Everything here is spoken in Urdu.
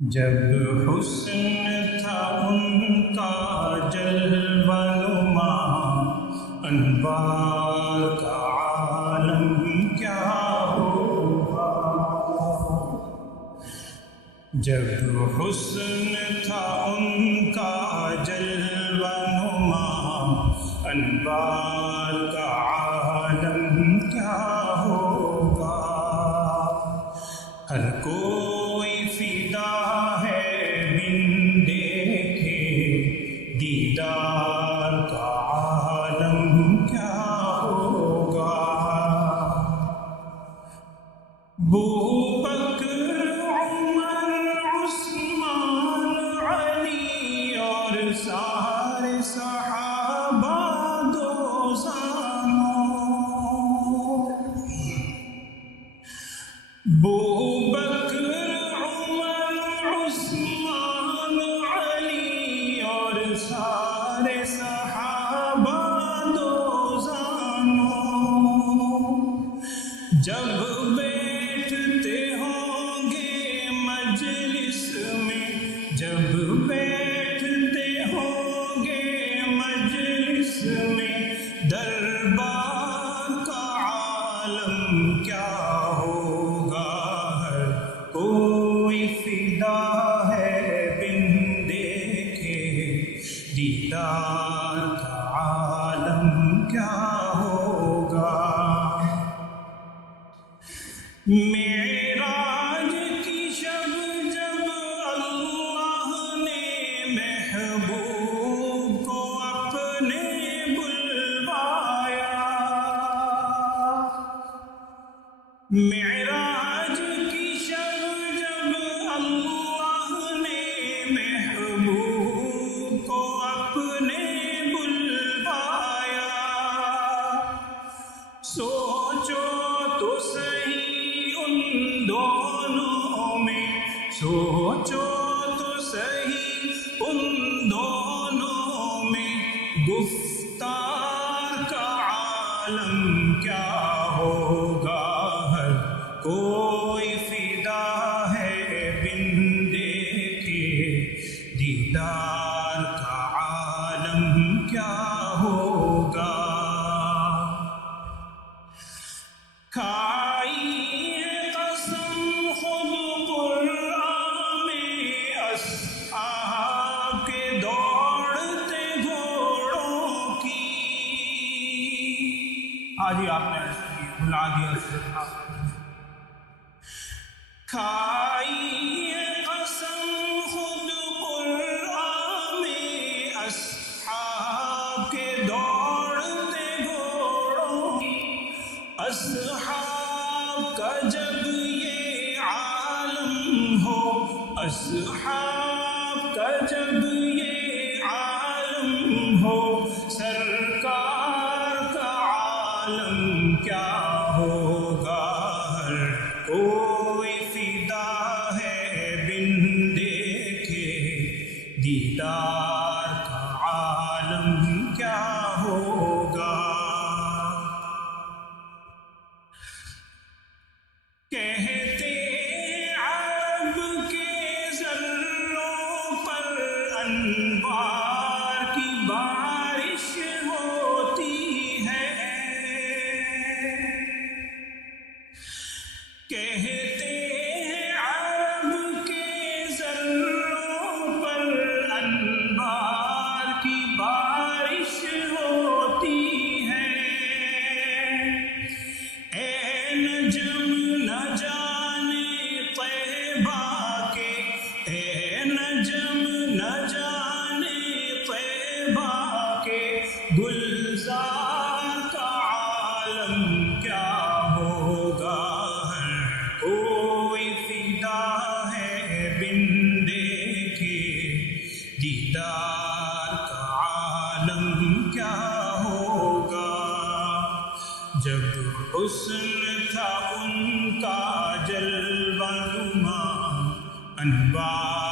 جب حسن تھا ان کا جلوہ نما، انوار کا عالم کیا ہوگا۔ جب حسن تھا ان کا جلوہ نما، انوار کا عالم کیا ہوگا۔ ہر کوئی فدا ہے بن دیکھے دیدار کا عالم کیا ہوگا۔ بکر عمر عثمان علی اور سارے صحابہ دو زانوں، بکر عمر عثمان علی اور سارے صحابہ دو زانوں، جب بیٹھتے ہوں گے مجلس میں، جب بیٹھتے ہوں گے مجلس میں، دربار کا عالم کیا ہوگا۔ ہر کوئی فدا ہے بن دیکھے دیدار کا عالم کیا ہوگا۔ معراج کی شب جب اللہ نے محبوب کو اپنے بلوایا، معراج کی شب جب اللہ نے محبوب کو اپنے بلوایا، سوچو تو صحیح ان دونوں میں، سوچو تو صحیح ان دونوں میں، گفتار کا عالم کیا ہوگا۔ ہر کوئی فدا ہے بن دیکھے دیدار کا عالم کیا ہوگا۔ کھائی ہے قسم خود قرآن میں اصحاب کے دوڑتے گھوڑوں کی۔ آج ہی آپ نے بلا دیا۔ کھائی ہے قسم خود قرآن میں اصحاب کے دوڑتے گھوڑوں کی، اصحاب کا جب یہ عالم ہو، اصحاب کا جب یہ عالم ہو، سرکار کا عالم کیا ہوگا۔ ہر کوئی فدا ہے بن دیکھے دیدار کا عالم کیا ہوگا۔ کہتے عرب کے ذروں پر انوار کی بارش ہوتی ہے، کہتے عرب کے ذروں پر انوار کی بارش ہوتی ہے۔ اے نجم نہ جانے طیبہ کے، اے نجم نہ جانے طیبہ کے، گلزار کا عالم کیا ہوگا۔ ہر کوئی فدا ہے بن دیکھے دیدار کا عالم کیا ہوگا۔ جب حسن تھا ان کا جلوہ نما، انوار